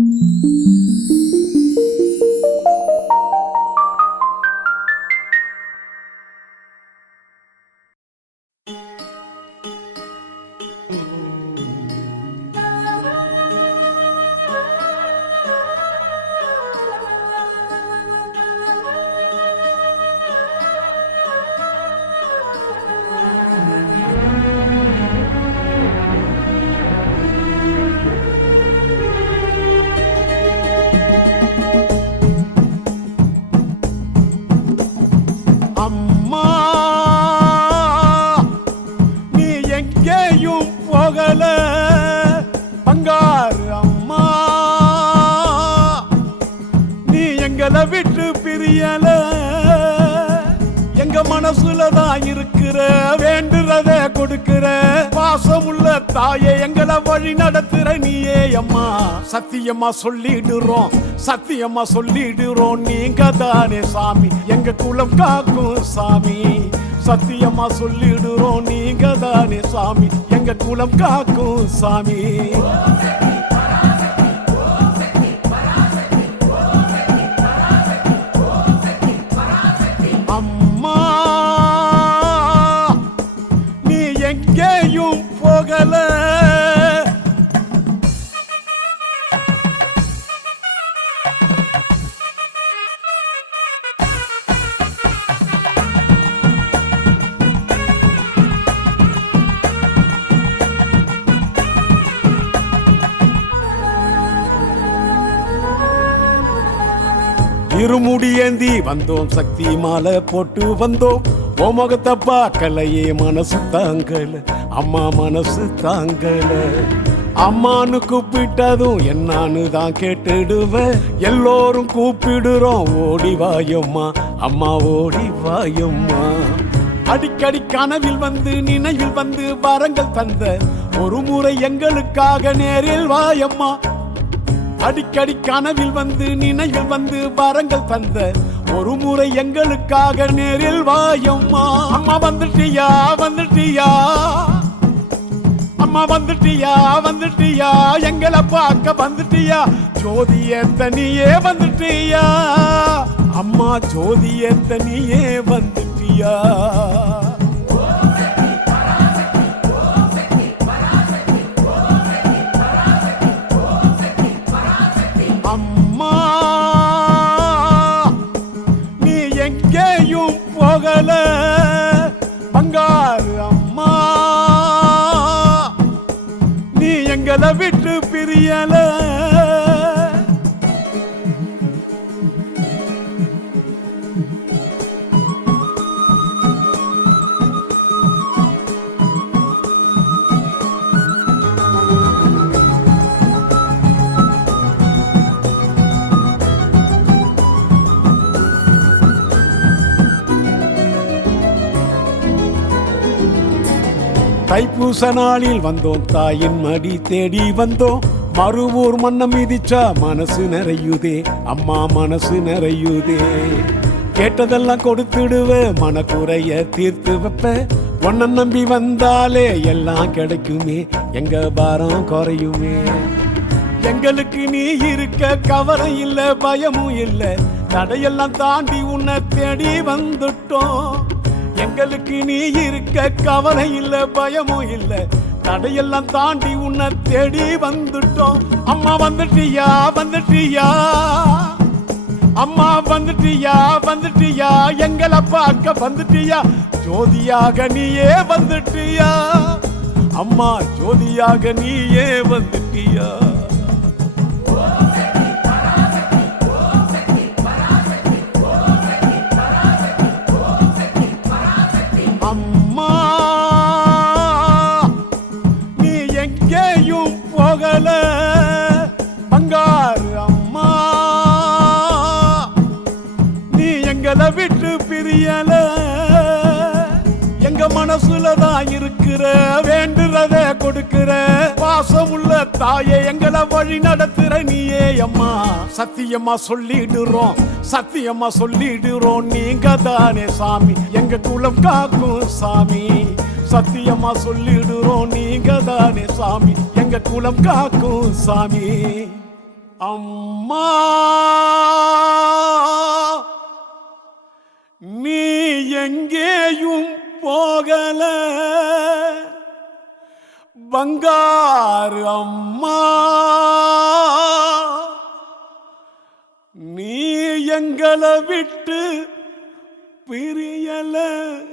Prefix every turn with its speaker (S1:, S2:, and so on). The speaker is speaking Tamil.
S1: அம்மா நீ விட்டு பிரியல. எங்க மனசுல தான் இருக்கிற வேண்டுறத கொடுக்கிற. பாசமுள்ள தாயே எங்களை வழி நடத்துற நீயே அம்மா. சத்தியமா சொல்லிடுறோம் சத்தியமா சொல்லிடுறோம். நீங்க தானே சாமி எங்க குலம் காக்கும் சாமி. சத்தியமா சொல்லிடுறோம் நீங்க தானே சாமி எங்க குலம் காக்கும் சாமி. இருமுடியேந்தி வந்தோம் சக்தி மாலை போட்டு வந்தோம். ஓ முகத்தை பார்க்கலையே மனசு தாங்கல அம்மா மனசு தாங்கல. அம்மான்னு கூப்பிட்டதும் என்னான்னு தான் கேட்டுடுவேன் எல்லோரும் கூப்பிடுறோம் ஓடி வாயம்மா அம்மா ஓடி வாயம்மா. அடிக்கடி கனவில் வந்து நினைவில் வந்து வரங்கள் தந்த ஒரு முறை எங்களுக்காக நேரில் வாயம்மா. அடிக்கடி கனவில் வந்து நினைவில் வந்து வரங்கள் தந்த. ஒரு முறை எங்களுக்காக நேரில் வாயம்மா. அம்மா வந்துட்டியா வந்துட்டியா? அம்மா வந்துட்டியா வந்துட்டியா? எங்களை பார்க்க வந்துட்டியா? ஜோதிய தனியே வந்துட்டியா? அம்மா ஜோதிய தனியே வந்துட்டியா? எங்களை விட்டு பிரியலை. தைப்பூச நாளில் வந்தோம் தாயின் மடி தேடி வந்தோம். மறுவூர் மன்னம் மிதிச்சா மனசு நிறையுதே அம்மா மனசு நிறையுதே. கேட்டதெல்லாம் கொடுத்துடுவ மனக்குறைய தீர்த்து வைப்ப. ஒன்ன நம்பி வந்தாலே எல்லாம் கிடைக்குமே எங்க பாரம் குறையுமே. எங்களுக்கு நீ இருக்க கவலை இல்ல பயமும் இல்ல. தடையெல்லாம் தாண்டி உன்னை தேடி வந்துட்டோம். எங்களுக்கு நீ இருக்க கவலை இல்ல பயமும் இல்ல. தடையெல்லாம் தாண்டி உன்னை தேடி வந்துட்டோம். அம்மா வந்துட்டியா வந்துட்டியா? அம்மா வந்துட்டியா வந்துட்டியா? எங்களை பார்க்க வந்துட்டியா? ஜோதியாக நீயே வந்துட்டியா? அம்மா ஜோதியாக நீயே வந்துட்டியா? இருக்கிற வேண்டுறத கொடுக்கிற. பாசமுள்ள தாயே எங்களை வழி நடத்துற நீயே அம்மா. சத்தியமா சொல்லிடுறோம் சத்தியமா சொல்லிடுறோம். நீங்க தானே சாமி எங்க குலம் காக்கும் சாமி. சத்தியமா சொல்லிடுறோம் நீங்க தானே சாமி எங்க குலம் காக்கும் சாமி. அம்மா நீ எங்கேயும் பங்காறு அம்மா. நீ எங்களை விட்டு பிரியலை.